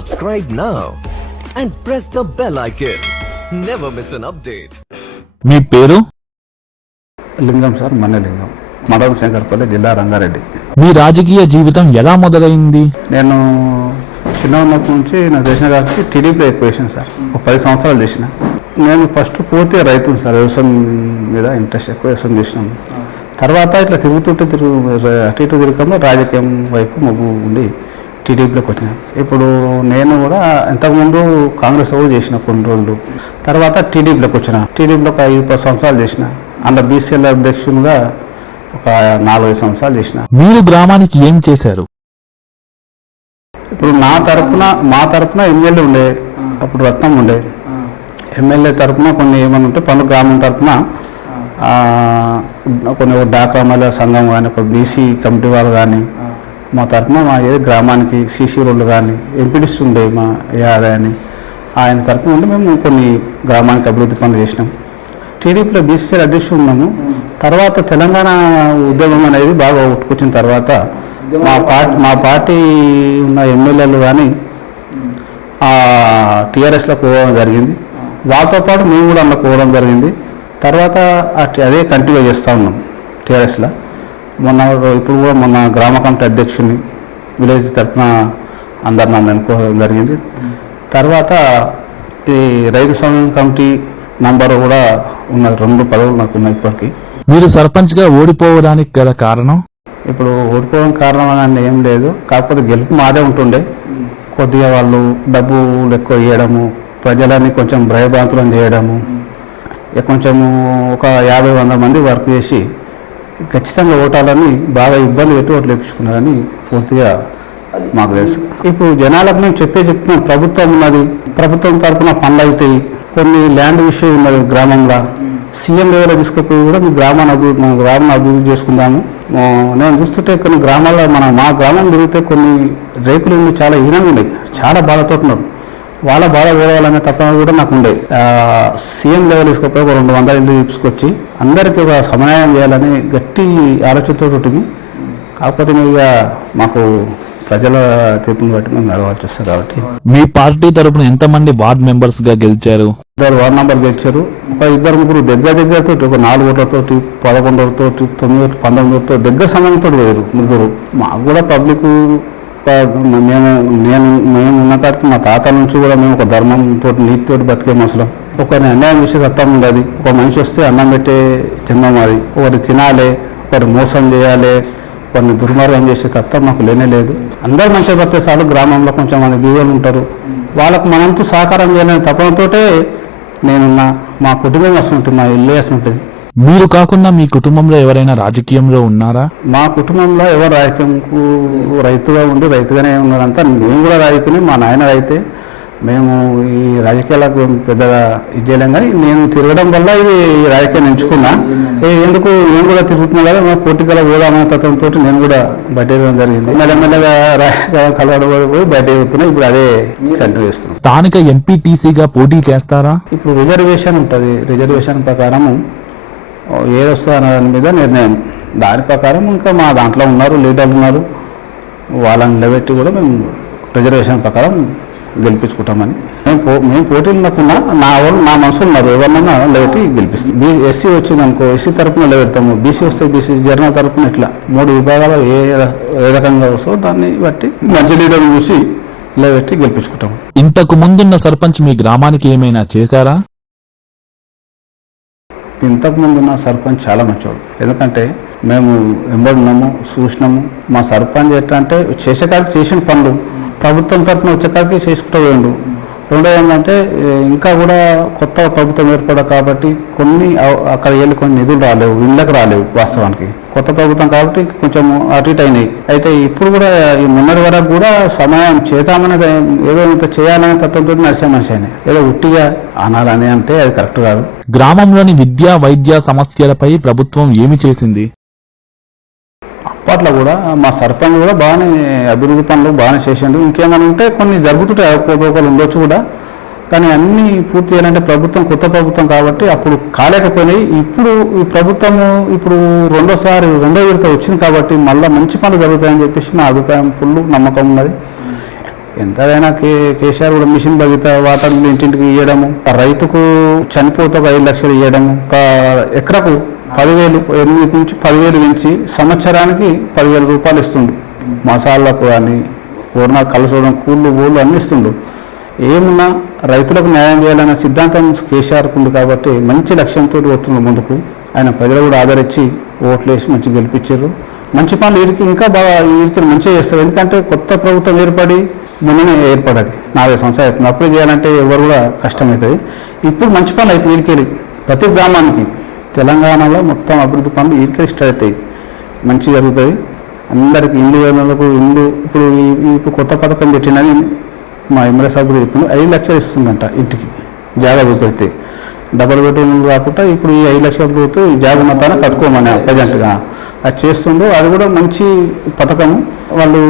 Subscribe now and press the bell icon. Never miss an update. మీ పేరు? లింగం sir, మన్నెలింగం, మడవ Shankarpally జిల్లా, రంగారెడ్డి. మీ రాజకీయ జీవితం ఎలా మొదలైంది? నేను చిన్న ఉన్నప్పటి నుంచి నాకు తెలిసిన కాబట్టి టీడీపీలో ఎక్కువ వేసాను సార్. ఒక 10 సంవత్సరాలు చేసిన. నేను ఫస్ట్ పూర్తిగా రైతును సార్, వ్యవసాయం మీద ఇంట్రెస్ట్ ఎక్కువ, వ్యవసాయం చేసినాను. తర్వాత ఇట్లా అటు ఇటు తిరగడంలో రాజకీయం వైపు మొగ్గు ఉండి టీడీపీలోకి వచ్చినాను. ఇప్పుడు నేను కూడా ఇంతకుముందు కాంగ్రెస్ కూడా చేసిన కొన్ని రోజులు. తర్వాత టీడీపీలోకి వచ్చిన. టీడీపీలో ఒక 5-10 సంవత్సరాలు చేసిన. అందులో బీసీఎల్ అధ్యక్షునిగా ఒక 4-5 సంవత్సరాలు చేసిన. మీరు గ్రామానికి ఏం చేశారు? ఇప్పుడు మా తరపున ఎమ్మెల్యే ఉండే, అప్పుడు రత్నం ఉండే. ఎమ్మెల్యే తరపున కొన్ని ఏమైనా ఉంటే పనులు, గ్రామం తరపున కొన్ని డాక్రా మహిళా సంఘం కానీ, ఒక బీసీ కమిటీ వాళ్ళు కానీ, మా తరఫున మా గ్రామానికి సీసీ రోడ్లు కానీ, ఎంపీడీస్ ఉండే మా ఆదాయాన్ని ఆయన తరఫున ఉండి మేము కొన్ని గ్రామానికి అభివృద్ధి పనులు చేసినాం. టీడీపీలో బీసీసీ అధ్యక్షుడు ఉన్నాము. తర్వాత తెలంగాణ ఉద్యమం అనేది బాగా ఉట్టుకొచ్చిన తర్వాత మా పార్టీ ఉన్న ఎమ్మెల్యేలు కానీ టీఆర్ఎస్లో పోవడం జరిగింది. వాళ్ళతో పాటు మేము కూడా అందులో పోవడం జరిగింది. తర్వాత అదే కంటిన్యూ చేస్తూ ఉన్నాం టీఆర్ఎస్లో. ఇప్పుడు కూడా మొన్న గ్రామ కమిటీ అధ్యక్షుడిని విలేజ్ తరఫున అందరు నన్ను ఎన్నుకోవడం జరిగింది. తర్వాత ఈ రైతు సంఘం కమిటీ నంబర్ కూడా ఉన్నది. 2 పదవులు నాకు ఉన్నాయి ఇప్పటికీ. మీరు సర్పంచ్గా ఓడిపోవడానికి గల కారణం? ఇప్పుడు ఓడిపోవడం కారణం అని ఏం లేదు, కాకపోతే గెలుపు మాదే ఉంటుండే. కొద్దిగా వాళ్ళు డబ్బులు ఎక్కువ ఇవ్వడము, ప్రజలని కొంచెం భయభ్రాంతులను చేయడము, కొంచెము ఒక 50-100 మంది వర్క్ చేసి ఖచ్చితంగా ఓటాలని బాగా ఇబ్బంది పెట్టి ఓట్లు వేయించుకున్నారని పూర్తిగా మాకు తెలుసు. ఇప్పుడు జనాలకు మేము చెప్తున్నాం, ప్రభుత్వం ఉన్నది, ప్రభుత్వం తరఫున పనులు అవుతాయి, కొన్ని ల్యాండ్ విషయం ఉన్నది గ్రామంలో, సీఎం లెవెల్లో తీసుకుపోయి కూడా మీ గ్రామాన్ని అభివృద్ధి చేసుకుందాము. నేను చూస్తుంటే కొన్ని గ్రామాల్లో మా గ్రామం తిరిగితే కొన్ని రేకులు చాలా హీనంగా ఉన్నాయి, చాలా బాధతో ఉన్నారు. వాళ్ళ బాధ పోవాలనే తప్పన కూడా నాకు ఉండే. సీఎం లెవెల్ తీసుకుపోయి ఒక 200 ఇల్లు తీసుకొచ్చి అందరికీ ఒక సమన్వయం చేయాలని గట్టి ఆలోచనతో ఉంటుంది. కాకపోతే ఇక మాకు ప్రజల తీర్పుని బట్టి మేము నడవాల్సి వస్తాం. కాబట్టి మీ పార్టీ తరపున ఎంతమంది వార్డ్ మెంబర్స్ గా గెలిచారు? 2 వార్డ్ మెంబర్ గెలిచారు. ఒక 2-3 దగ్గరతో, ఒక 4 ఓట్లతోటి, 11 ఓట్లతోటి, 9, 19 దగ్గర సమయంతో పోయారు 3. మాకు కూడా పబ్లిక్ మేము ఉన్న కాడికి మా తాత నుంచి కూడా మేము ఒక ధర్మంతో, నీతితోటి బతికే మనుషులం. ఒకరిని అన్యాయం చేసే తత్వం ఉండదు. ఒక మనిషి వస్తే అన్నం పెట్టే జన్మం అది. ఒకటి తినాలి, ఒకటి మోసం చేయాలి, కొన్ని దుర్మార్గం చేసే తత్వం మాకు లేనే లేదు. అందరూ మంచిగా బతికే చాలు. గ్రామంలో కొంచెం మంది బీదలు ఉంటారు, వాళ్ళకు మనంతో సహకారం చేయాలనే తపనతోటే నేనున్నా. మా కుటుంబం వస్తుంటుంది, మా ఇల్లు వేస్తుంటుంది. మీరు కాకుండా మీ కుటుంబంలో ఎవరైనా రాజకీయంలో ఉన్నారా? మా కుటుంబంలో ఎవరు రాజకీయంకు రైతుగా ఉండి రైతుగానే ఉన్నారంతా. మేము కూడా రైతుని, మా నాయన రైతే. మేము ఈ రాజకీయాలకు పెద్దగా ఇది చేయలేం, కానీ నేను తిరగడం వల్ల ఇది రాజకీయాన్ని ఎంచుకున్నా. ఎందుకు నేను కూడా తిరుగుతున్నా కదా, మా పోటీకల పోదామనే తత్వంతో నేను కూడా బయట జరిగింది. మెల్లమెల్లగా కలవడపోయి బయట ఎగుతున్నా. ఇప్పుడు అదే కంటిన్యూ చేస్తున్నాం. స్థానిక ఎంపీటీసీగా పోటీ చేస్తారా? ఇప్పుడు రిజర్వేషన్ ఉంటుంది. రిజర్వేషన్ ప్రకారము ఏదొస్తుంది అన్న దాని మీద నిర్ణయం. దాని ప్రకారం ఇంకా మా దాంట్లో ఉన్నారు, లీడర్లు ఉన్నారు, వాళ్ళని నిలబెట్టి కూడా మేము రిజర్వేషన్ ప్రకారం గెలిపించుకుంటామని మేము పోటీలు ఉన్నకున్నా నా మనసులో ఉన్నారు, ఎవరినైనా నిలబెట్టి గెలిపిస్తాం. ఎస్సీ వచ్చింది అనుకో, ఎస్సీ తరఫున నిలబెడతాము. బీసీ వస్తే బీసీ, జర్నల్ తరఫున ఇట్లా 3 విభాగాలు ఏ రకంగా వస్తుందో దాన్ని బట్టి మంచి లీడర్ చూసి నిలబెట్టి గెలిపించుకుంటాము. ఇంతకు ముందున్న సర్పంచ్ మీ గ్రామానికి ఏమైనా చేశారా? ఇంతకుముందు నా సర్పంచ్ చాలా మంచివాడు. ఎందుకంటే మేము ఎంబడినాము, చూసినాము. మా సర్పంచ్ ఎట్లా అంటే చేసేకాడికి చేసిన పనులు ప్రభుత్వం తరఫున వచ్చేకాడికి చేసుకుంటూ పోయిండు. రెండో ఏంటంటే ఇంకా కూడా కొత్త ప్రభుత్వం ఏర్పడ కాబట్టి కొన్ని అక్కడ వెళ్ళి కొన్ని నిధులు రాలేవు, ఇళ్ళకి రాలేవు. వాస్తవానికి కొత్త ప్రభుత్వం కాబట్టి కొంచెం అటు ఇటు అయినాయి. అయితే ఇప్పుడు కూడా ఈ మొన్నటి వరకు కూడా సమయం చేద్దామనేది, ఏదో ఇంత చేయాలనే తత్వంతో నడిచే మనిషి అయినా, ఏదో ఉట్టిగా అనాలని అంటే అది కరెక్ట్ కాదు. గ్రామంలోని విద్యా వైద్య సమస్యలపై ప్రభుత్వం ఏమి చేసింది? అప్పట్లో కూడా మా సర్పంచ్ కూడా బాగానే అభివృద్ధి పనులు బాగానే చేసిండు. ఇంకేమైనా ఉంటే కొన్ని జరుగుతుంటాయి, ఒకరు ఉండొచ్చు కూడా, కానీ అన్నీ పూర్తి చేయాలంటే ప్రభుత్వం కొత్త ప్రభుత్వం కాబట్టి అప్పుడు కాలేకపోయినాయి. ఇప్పుడు ఈ ప్రభుత్వము ఇప్పుడు రెండో విడత వచ్చింది కాబట్టి మళ్ళీ మంచి పనులు జరుగుతాయని చెప్పేసి నా అభిప్రాయం, ఫుల్ నమ్మకం ఉన్నది. ఎంతైనా కేసీఆర్ కూడా మిషన్ భగీత వాటర్ ఇంటింటికి ఇవ్వడము, రైతుకు చనిపోతే ఒక 5 లక్షలు ఇవ్వడము, ఒక ఎకరకు 10,000, 8 నుంచి 10,000 పెంచి సంవత్సరానికి 10,000 రూపాయలు ఇస్తుండు. మసాలాకు కానీ ఊరినా కలసోవడం కూళ్ళు బోళ్ళు అన్నీ ఇస్తుండు. ఏమున్నా రైతులకు న్యాయం చేయాలనే సిద్ధాంతం కేసీఆర్కు ఉంది కాబట్టి మంచి లక్ష్యంతో వస్తుండ్రు ముందుకు. ఆయన ప్రజలు కూడా ఆదరించి ఓట్లు వేసి మంచిగా గెలిపించారు. మంచి పనులు వీడికి ఇంకా బాగా వీడికి మంచిగా చేస్తారు. ఎందుకంటే కొత్త ప్రభుత్వం ఏర్పడి మొన్ననే ఏర్పడది, 40 సంవత్సరాలు అవుతుంది. అప్పుడే చేయాలంటే ఎవరు కూడా కష్టమవుతుంది. ఇప్పుడు మంచి పనులు అయితే వీడికెళ్ళి ప్రతి గ్రామానికి తెలంగాణలో మొత్తం అభివృద్ధి పనులు వీడికెళ్ళి స్టార్ట్ అవుతాయి, మంచి జరుగుతుంది. అందరికీ ఇండ్లు వేలకు ఇండ్లు ఇప్పుడు కొత్త పథకం పెట్టినని మా ఎమ్మెల్యే సభ్యులు చెప్పిన 5 లక్షలు ఇస్తుందంట ఇంటికి జాగా చూపెడితే. డబల్ బెడ్రూమ్లు కాకుండా ఇప్పుడు ఈ 5 లక్షల రూపాయలు జాగా ఉన్నతాన కట్టుకోమని ప్రజెంట్గా అది చేస్తుండో. అది కూడా మంచి పథకము. వాళ్ళు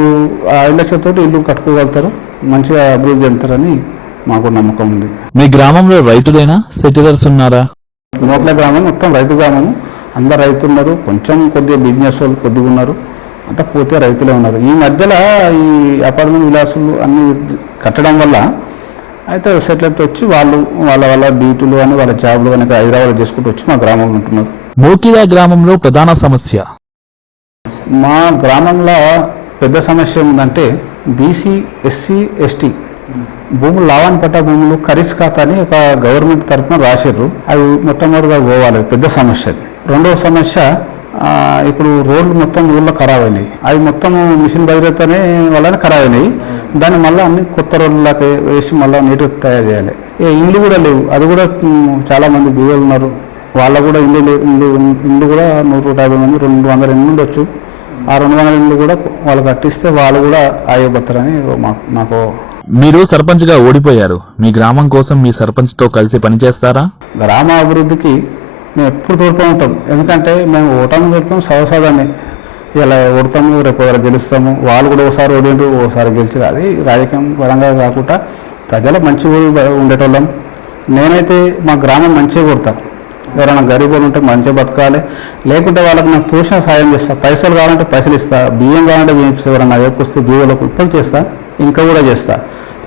ఆ 5 లక్షలతో ఇల్లు కట్టుకోగలుగుతారు, మంచిగా అభివృద్ధి చెందుతారని మాకు నమ్మకం ఉంది. మీ గ్రామంలో రైతులైనా సెటిలర్స్ ఉన్నారా? నోట్ల గ్రామం మొత్తం రైతు గ్రామము. అందరు రైతు ఉన్నారు, కొంచెం కొద్దిగా బిజినెస్ వాళ్ళు కొద్దిగా ఉన్నారు, అంతా పోతే రైతులే ఉన్నారు. ఈ మధ్యలో ఈ అపార్ట్మెంట్ విలాసులు అన్నీ కట్టడం వల్ల అయితే సెటిలర్స్ వచ్చి వాళ్ళ డ్యూటీలు అని వాళ్ళ జాబ్లు కానీ హైదరాబాద్ చేసుకుంటూ వచ్చి మా గ్రామంలో ఉంటున్నారు. మోకిలా గ్రామంలో ప్రధాన సమస్య? మా గ్రామంలో పెద్ద సమస్య ఏంటంటే బీసీ, ఎస్సీ, ఎస్టీ భూములు లావాన్ పట్టా భూములు ఖరీస్ ఖాతా అని ఒక గవర్నమెంట్ తరఫున రాశారు. అవి మొట్టమొదటిగా పోవాలి, పెద్ద సమస్య. రెండవ సమస్య ఇప్పుడు రోడ్లు మొత్తం ఊళ్ళో ఖరాబ్ అయినాయి. అవి మొత్తం మిషన్ భగీరథనే వల్లనే ఖరాబ్ అయినాయి. దాన్ని మళ్ళీ అన్ని కొత్త రోడ్లకి వేసి మళ్ళీ నీట్గా తయారు చేయాలి. ఇండ్లు కూడా లేవు, అది కూడా చాలామంది బీదలు ఉన్నారు. వాళ్ళ కూడా ఇల్లు కూడా 150 మంది 200 ఇండ్లు ఉండొచ్చు. ఆ 200 ఇండ్లు కూడా వాళ్ళు కట్టిస్తే వాళ్ళు కూడా ఆగిపోతారని నాకు. మీరు సర్పంచ్గా ఓడిపోయారు. మీ గ్రామం కోసం మీ సర్పంచ్తో కలిసి పనిచేస్తారా? గ్రామ అభివృద్ధికి మేము ఎప్పుడు తోడుతూ ఉంటాం. ఎందుకంటే మేము ఓటాన్ని తోడుతాం సవసాదాన్ని. ఇలా ఓడతాము, రేపు గెలుస్తాము. వాళ్ళు కూడా ఒకసారి ఓడిండ్రు, ఒకసారి గెలిచారు. అది రాజకీయం పరంగా కాకుండా ప్రజలు మంచి ఉండేటోళ్ళం. నేనైతే మా గ్రామం మంచిగా కొడతా. ఎవరైనా గరీబులు ఉంటే మంచిగా బతకాలి, లేకుంటే వాళ్ళకి నాకు తోచిన సాయం చేస్తా. పైసలు కావాలంటే పైసలు ఇస్తా, బియ్యం కావాలంటే బియ్యం ఇస్తా. ఎవరైనా ఎక్కొస్తే బీదలకు ఇప్పటికి చేస్తా, ఇంకా కూడా చేస్తా.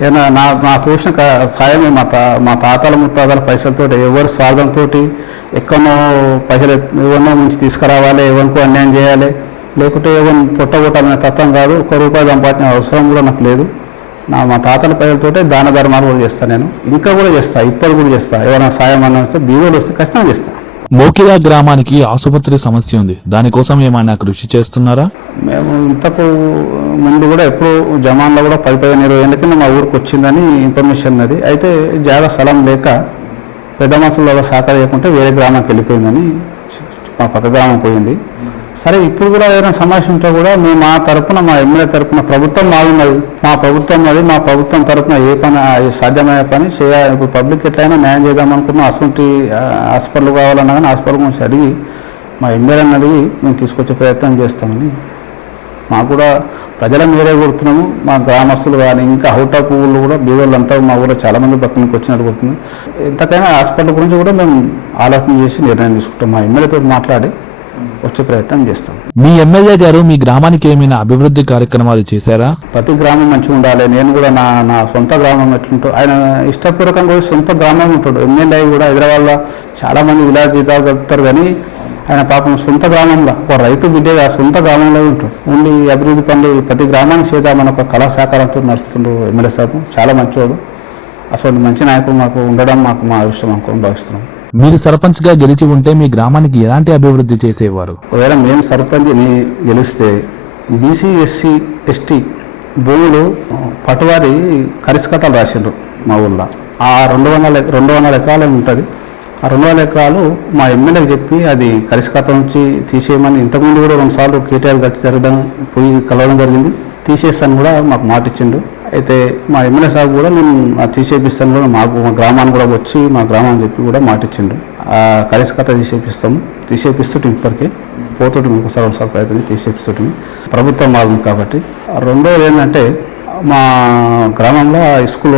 ఏదైనా నా తోచిన సాయమే మా తాతల ముత్తాతల పైసలతో, ఎవరి స్వార్థంతో ఎక్కడో పైసలు ఎవరినో నుంచి తీసుకురావాలి, ఎవరికో అన్యాయం చేయాలి, లేకుంటే ఎవరిని పొట్టగొట్టాలనే తత్వం కాదు. ₹1 సంపాదించిన అవసరం కూడా నాకు లేదు. మా తాతల పైసలతోటే దాన ధర్మాలు కూడా చేస్తాను. నేను ఇంకా కూడా చేస్తా, ఇప్పుడు కూడా చేస్తా. ఎవరైనా సాయం అన్న వస్తే బీదోలు వస్తే ఖచ్చితంగా చేస్తా. మోకిలా గ్రామానికి ఆసుపత్రి సమస్య ఉంది, దానికోసం ఏమైనా కృషి చేస్తున్నారా? మేము ఇంతకు ముందు కూడా ఎప్పుడు జమాన్లో కూడా 10-15-20 ఏళ్ళ కింద మా ఊరికి వచ్చిందని ఇన్ఫర్మేషన్ అది. అయితే జాగా స్థలం లేక పెద్ద మనుషుల సహకారం చేయకుంటే వేరే గ్రామానికి వెళ్ళిపోయిందని మా పక్క గ్రామం పోయింది. సరే, ఇప్పుడు కూడా ఏదైనా సమస్య ఉంటే కూడా మేము మా తరఫున, మా ఎమ్మెల్యే తరఫున, ప్రభుత్వం మారున్నది, మా ప్రభుత్వం తరఫున ఏ పని సాధ్యమయ్యే పని చేయాలి. ఇప్పుడు పబ్లిక్ ఎట్లయినా న్యాయం చేద్దామనుకున్నాం. అసలు హాస్పిటల్ కావాలన్నా కానీ హాస్పిటల్ గురించి అడిగి మా ఎమ్మెల్యేని అడిగి మేము తీసుకొచ్చే ప్రయత్నం చేస్తామని. మాకు కూడా ప్రజల మీరే కొడుతున్నాము. మా గ్రామస్తులు కానీ ఇంకా అవుట్ ఆఫ్ ఊళ్ళు కూడా బీదోళ్ళంతా మా ఊళ్ళో చాలామంది బతుకునికి వచ్చినట్టు కొడుతుంది. ఎంతకైనా హాస్పిటల్ గురించి కూడా మేము ఆలోచన చేసి నిర్ణయం తీసుకుంటాం. మా ఎమ్మెల్యేతో మాట్లాడి వచ్చే ప్రయత్నం చేస్తాం. మీ ఎమ్మెల్యే గారు మీ గ్రామానికి ఏమైనా అభివృద్ధి కార్యక్రమాలు చేశారా? ప్రతి గ్రామం మంచిగా ఉండాలి. నేను కూడా నా సొంత గ్రామం ఎట్లుంటో ఆయన ఇష్టపూర్వకంగా సొంత గ్రామం ఉంటాడు. ఎమ్మెల్యే కూడా హైదరాబాద్లో చాలామంది విలాస జీతాలు గడుపుతారు, కానీ ఆయన పాపం సొంత గ్రామంలో ఒక రైతు బిడ్డగా సొంత గ్రామంలో ఉంటాడు. ఓన్లీ అభివృద్ధి పనులు ప్రతి గ్రామానికి చేద్దామని ఒక కళా సహకారంతో నడుస్తుండు ఎమ్మెల్యే సాబ్. చాలా మంచివాడు. అసలు మంచి నాయకుడు మాకు ఉండడం మా అదృష్టం అనుకోని భావిస్తున్నాం. మీరు సర్పంచ్ గా గెలిచి ఉంటే మీ గ్రామానికి ఎలాంటి అభివృద్ధి చేసేవారు? ఒకవేళ మేము సర్పంచ్ని గెలిస్తే బీసీ, ఎస్సీ, ఎస్టీ భూములు పటువారి ఖరీస్ ఖాతాలు రాసిండ్రు మా ఊళ్ళో. ఆ 200 ఎకరాలు ఉంటుంది. ఆ 200 ఎకరాలు మా ఎమ్మెల్యేకి చెప్పి అది ఖరీస్ ఖాతా నుంచి తీసేయమని ఇంతకుముందు కూడా 2 సార్లు కేటీఆర్ కలిసి పోయి కలవడం జరిగింది. తీసేస్తాను కూడా మాకు మాట ఇచ్చిండు. అయితే మా ఎమ్మెల్యే సాబ్ కూడా నేను తీసేపిస్తాను కూడా మా గ్రామాన్ని కూడా వచ్చి మా గ్రామాన్ని చెప్పి కూడా మాట ఇచ్చిండు. ఆ ఖరీస్ ఖాతా తీసేపిస్తుంటే ఇప్పటికే పోతుంటే మీకు ఒకసారి ప్రయత్నం తీసేపిస్తుంటే ప్రభుత్వం మారుంది కాబట్టి. రెండోది ఏంటంటే మా గ్రామంలో హై స్కూల్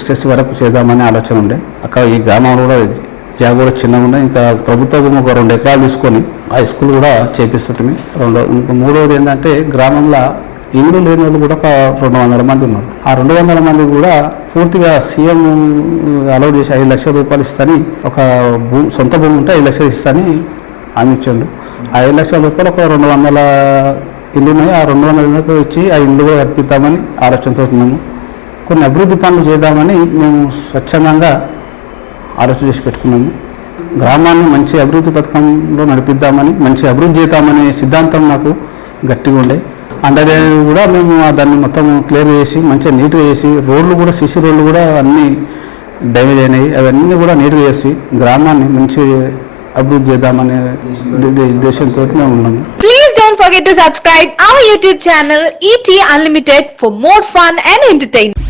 ఎస్ఎస్సి వరకు చేద్దామని ఆలోచన ఉండే. అక్కడ ఈ గ్రామంలో కూడా జాగ కూడా చిన్నగా ఉండే. ఇంకా ప్రభుత్వం ఒక 2 ఎకరాలు తీసుకొని హై స్కూల్ కూడా చేపిస్తుంటే. ఇంకా మూడవది ఏంటంటే గ్రామంలో ఇల్లు లేని వాళ్ళు కూడా ఒక 200 మంది ఉన్నారు. ఆ 200 మంది కూడా పూర్తిగా సీఎం అలౌట్ చేసి 5 లక్షల రూపాయలు ఇస్తాని, ఒక సొంత భూమి ఉంటే 5 లక్షలు ఇస్తాని హామీ ఇచ్చిండు. ఆ 5 లక్షల రూపాయలు ఒక 200 ఇల్లు ఉన్నాయి. ఆ 200 ఇళ్ళకు ఇచ్చి ఆ ఇల్లు కూడా కట్టిద్దామని ఆలోచనతో ఉన్నాము. కొన్ని అభివృద్ధి పనులు చేద్దామని మేము స్వచ్ఛందంగా ఆలోచన చేసి పెట్టుకున్నాము. గ్రామాన్ని మంచి అభివృద్ధి పథకంలో నడిపిద్దామని, మంచి అభివృద్ధి చేద్దామనే సిద్ధాంతం నాకు గట్టిగా ఉండే. అండర్ కూడా మేము దాన్ని మొత్తం క్లియర్ చేసి మంచిగా నీట్గా చేసి, రోడ్లు కూడా సీసీ రోడ్లు కూడా అన్నీ డ్యామేజ్ అయినాయి, అవన్నీ కూడా నీట్గా చేసి గ్రామాన్ని మంచి అభివృద్ధి చేద్దామనే ఉద్దేశంతో మేము ఉన్నాము. Please don't forget to subscribe our YouTube channel ET Unlimited for more fun and entertainment.